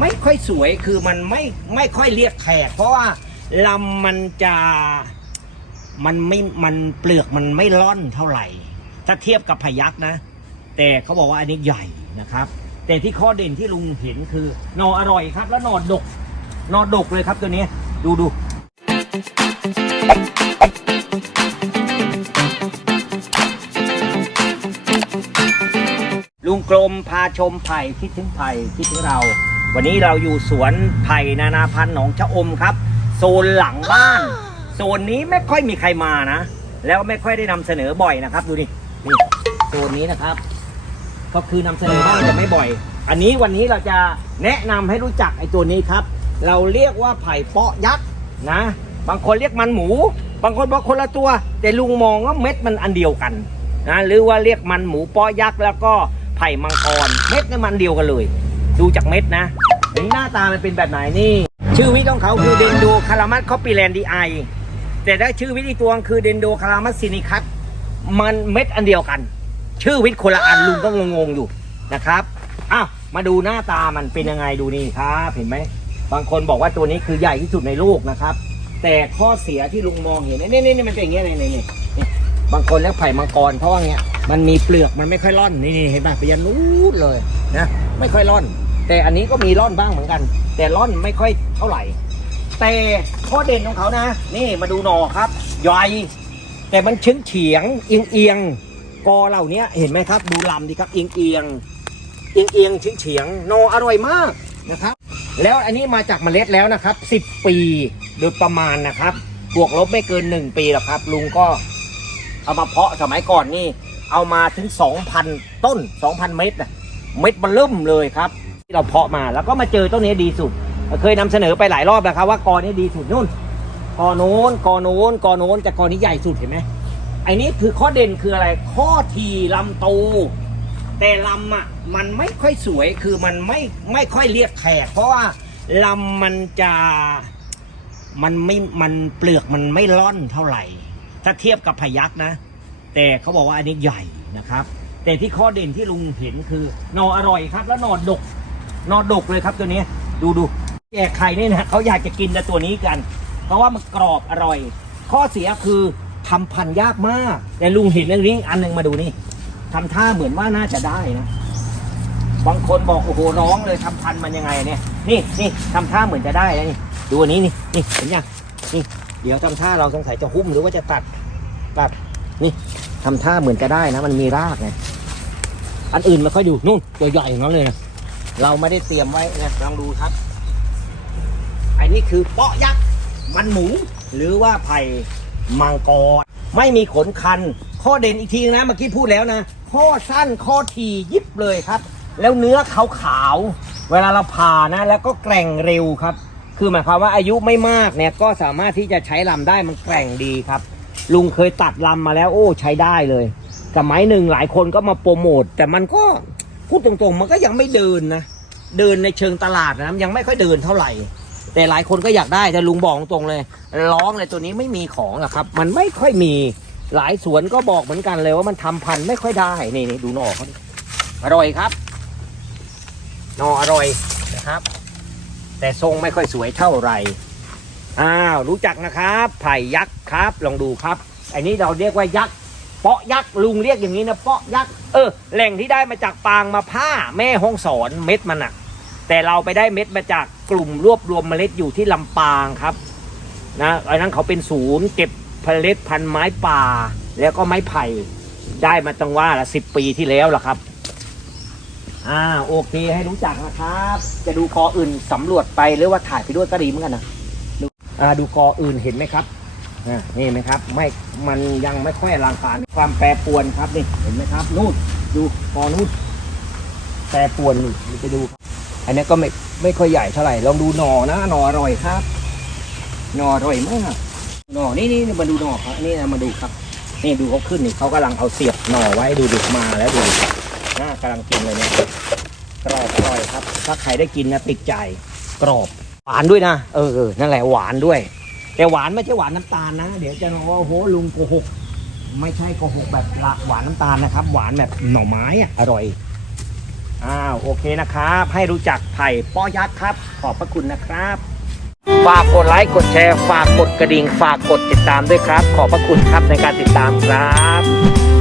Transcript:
ไม่ค่อยสวยคือมันไม่ไม่ค่อยเรียกแขกเพราะว่าลำมันจะมันไม่มันเปลือกมันไม่ร่อนเท่าไหร่ ถ้าเทียบกับพยักนะ แต่เขาบอกว่าอันนี้ใหญ่นะครับ แต่ที่ข้อเด่นที่ลุงเห็นคือหนออร่อยครับ แล้วหนอดกหนอดกเลยครับตัวนี้ ดูดูลุงกรมพาชมไผ่คิดถึงไผ่คิดถึงเรา วันนี้เราอยู่สวนไผ่นานาพันธุ์หนองชะอมครับ โซนหลังบ้าน โซนนี้ไม่ค่อยมีใครมานะ แล้วไม่ค่อยได้นำเสนอบ่อยนะครับ ดูดินี่โซนนี้นะครับ ก็คือนำเสนอบ้างแต่ไม่บ่อย อันนี้วันนี้เราจะแนะนำให้รู้จักไอ้ตัวนี้ครับ เราเรียกว่าไผ่เปาะยักษ์นะ บางคนเรียกมันหมู บางคนบอกคนละตัว แต่ลุงมองว่าเม็ดมันอันเดียวกันนะหรือว่าเรียกมันหมูเปาะยักษ์แล้วก็ไผ่มังกรเม็ดเนี่ยมันเดียวกันเลย ดูจากเม็ดนะ หน้าตามันเป็นแบบไหนนี่ ชื่อวิของเขาคือเดนโดคารามัสคอปปี้แลนดีไอแต่ถ้าชื่อวิธีตัวคือเดนโดคารามัสซินิคัสมันเม็ดอันเดียวกัน ชื่อวิทย์คนละอันลุงก็งงๆอยู่นะครับอ้าวมาดูหน้าตามันเป็นยังไงดูนี่ครับเห็นไหมบางคนบอกว่าตัวนี้คือใหญ่ที่สุดในโลกนะครับ แต่ข้อเสียที่ลุงมองเห็นนี่นี่นี่มันเป็นอย่างเงี้ยนี่นี่นี่นี่บางคนเรียกไผ่มังกรเพราะว่าเงี้ยมันมีเปลือกมันไม่ค่อยร่อนนี่นี่เห็นไหมไปยันนู้นเลยนะไม่ค่อยร่อน แต่อันนี้ก็มีร่อนบ้างเหมือนกัน แต่ร่อนไม่ค่อยเท่าไหร่ แต่ข้อเด่นของเขานะ นี่มาดูหนอครับใหญ่แต่มันเฉียงเฉียงเอียงเอียงกอเหล่านี้เห็นไหมครับ ดูลำดีครับเอียงเอียงเอียงเอียงเฉียงเฉียงหนออร่อยมากนะครับ แล้วอันนี้มาจากเมล็ดแล้วนะครับ 10 ปีโดยประมาณนะครับบวกลบไม่เกิน 1 ปีหรอกครับ ลุงก็เอามาเพาะสมัยก่อนนี่ เอามาถึง 2,000 ต้น 2,000 เม็ดนะเม็ดมันเริ่มเลยครับ ที่เราเพาะมาแล้วก็มาเจอต้นนี้ดีสุด เคยนำเสนอไปหลายรอบแล้วครับว่ากอนี้ดีสุดนู่นกอโน้นกอโน้นกอโน้นแต่กอนี้ใหญ่สุดเห็นไหมไอ้นี้คือข้อเด่นคืออะไรข้อทีลำโตแต่ลำอะมันไม่ค่อยสวยคือมันไม่ไม่ค่อยเรียกแขก เพราะว่าลำมันจะมันไม่มันเปลือกมันไม่ร่อนเท่าไหร่ ถ้าเทียบกับพยักนะ แต่เขาบอกว่าอันนี้ใหญ่นะครับ แต่ที่ข้อเด่นที่ลุงเห็นคือหนออร่อยครับ แล้วหนอดก นอดกเลยครับตัวนี้ ดูดูแกไข่นี่นะเขาอยากจะกินแต่ตัวนี้กัน เพราะว่ามันกรอบอร่อย ข้อเสียคือทำพันยากมาก แต่ลุงเห็นอันนี้อันหนึงมาดูนี่ทำท่าเหมือนว่าน่าจะได้นะบางคนบอกโอ้โหร้องเลยทำพันมันยังไงเนี่ย นี่นี่ทำท่าเหมือนจะได้นะนี่ดูอันนี้นี่นี่เห็นยังนี่ เดี๋ยวทำท่าเราสงสัยจะหุ้มหรือว่าจะตัดตัดนี่ทำท่าเหมือนจะได้นะ มันมีรากไงอันอื่นไม่ค่อยดูนู่นตัวใหญ่ของเราเลยนะ เราไม่ได้เตรียมไว้นะลองดูครับอันนี้คือเปาะยักษ์มันหมู หรือว่าไผ่มังกร ไม่มีขนคัน ข้อเด่นอีกทีนะเมื่อกี้พูดแล้วนะ ข้อสั้นข้อทียิบเลยครับ แล้วเนื้อขาวๆเวลาเราผ่านะ แล้วก็แกร่งเร็วครับ คือหมายความว่าอายุไม่มากเนี่ยก็สามารถที่จะใช้ลำได้มันแกร่งดีครับ ลุงเคยตัดลำมาแล้วโอ้ใช้ได้เลย สมัยหนึ่งหลายคนก็มาโปรโมทแต่มันก็ พูดตรงๆ มันก็ยังไม่เดินนะ เดินในเชิงตลาดนะยังไม่ค่อยเดินเท่าไหร่ แต่หลายคนก็อยากได้แต่ลุงบอกตรงเลย ร้องเลยตัวนี้ไม่มีของหรอกครับ มันไม่ค่อยมีหลายสวนก็บอกเหมือนกันเลยว่ามันทำพันธุ์ไม่ค่อยได้นี่นี่ดูหน่อเขาดิอร่อยครับหน่ออร่อยนะครับ แต่ทรงไม่ค่อยสวยเท่าไหร่อ้าวรู้จักนะครับ ไผ่ยักษ์ครับ ลองดูครับ อันนี้เราเรียกว่ายักษ์ เปาะยักษ์ลุงเรียกอย่างนี้นะเปาะยักษ์เออแหล่งที่ได้มาจากปางมาผ้าแม่ห้องสอนเม็ดมันอะแต่เราไปได้เม็ดมาจากกลุ่มรวบรวมเมล็ดอยู่ที่ลำปางครับนะอันนั้นเขาเป็นศูนย์เก็บเมล็ดพันธุ์ไม้ป่า แล้วก็ไม้ไผ่ได้มาตั้งว่าละสิบปีที่แล้วล่ะครับอ่าโอเคให้รู้จักนะครับ จะดูกออื่นสำรวจไปหรือว่าถ่ายไปด้วยก็ดีเหมือนกันนะดูอ่าดูกออื่นเห็นไหมครับ นี่ไหมครับ ไม่ มันยังไม่ค่อยอลังการความแปรปวนครับนี่เห็นไหมครับนู่นดูกอนู่นแปรปวนนี่ไปดูครับอันนี้ก็ไม่ไม่ค่อยใหญ่เท่าไหร่ลองดูหน่อนะหน่ออร่อยครับหน่ออร่อยมากหน่อนี่นี่นี่มาดูหน่อครับนี่นะมาดูครับ นี่ดูเขาขึ้นนี่เขากำลังเอาเสียบหน่อไว้ดูดูมาแล้วดูน่ากำลังกินเลยเนี่ยกรอบอร่อยครับ ถ้าใครได้กินนะติดใจกรอบหวานด้วยนะเออนั่นแหละหวานด้วย แต่หวานไม่ใช่หวานน้ำตาลนะ เดี๋ยวจะบอกว่าโอ้โหลุงโกหก ไม่ใช่โกหกแบบละหวานน้ำตาลนะครับ หวานแบบหน่อไม้อะอร่อยอ้าวโอเคนะครับ ให้รู้จักไผ่ป้อยักษ์ครับ ขอบพระคุณนะครับ ฝากกดไลค์กดแชร์ ฝากกดกระดิ่ง ฝากกดติดตามด้วยครับ ขอบพระคุณครับในการติดตามครับ